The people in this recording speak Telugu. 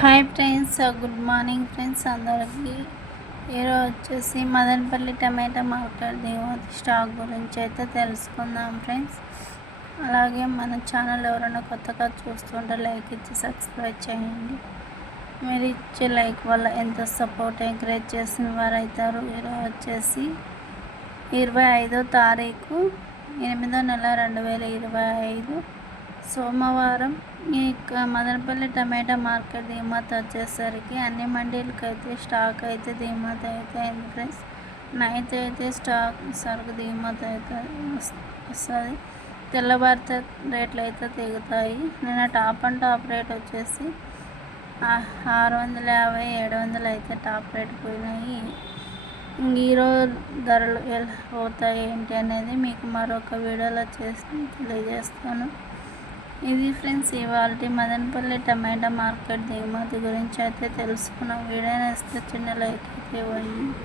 Hi friends good morning friends అందరికీ ఈరోజు వచ్చేసి మదనపల్లి టమాటా మార్కెట్ దిగుమతి స్టాక్ గురించి అయితే తెలుసుకుందాం ఫ్రెండ్స్ అలాగే మన ఛానల్ ఎవరైనా కొత్తగా చూస్తుంటే లైక్ ఇచ్చి సబ్స్క్రైబ్ చేయండి. మీరు ఇచ్చే లైక్ వల్ల ఎంత సపోర్ట్ ఎంకరేజ్ చేసిన వారు అవుతారు ఈరోజు వచ్చేసి ఇరవై ఐదో తారీఖు ఎనిమిదో నెల రెండు వేల ఇరవై ఐదు సోమవారం ఈ మదనపల్లి టమాటా మార్కెట్ దిగుమతి వచ్చేసరికి అన్ని మండీలకి అయితే స్టాక్ అయితే దిగుమతి అయితే అయింది ఫ్రెండ్స్. నైట్ అయితే స్టాక్ సరుకు దిగుమతి అయితే వస్తుంది. తెల్లవారితే రేట్లు అయితే దిగుతాయి నిన్న టాప్ అండ్ టాప్ రేట్ వచ్చేసి ఆరు వందల యాభై ఏడు వందలు అయితే టాప్ రేట్ పోయినాయి. ఈరోజు ధరలు ఎలా పోతాయి ఏంటి అనేది మీకు మరొక వీడియోలో చేసి తెలియజేస్తాను. ఇది ఫ్రెండ్స్ ఇవాళ మదనపల్లి టమాటా మార్కెట్ దిగుమతి గురించి అయితే తెలుసుకున్నాం. వీడియో నేస్తే చిన్న లైక్ అయితే ఇవ్వండి.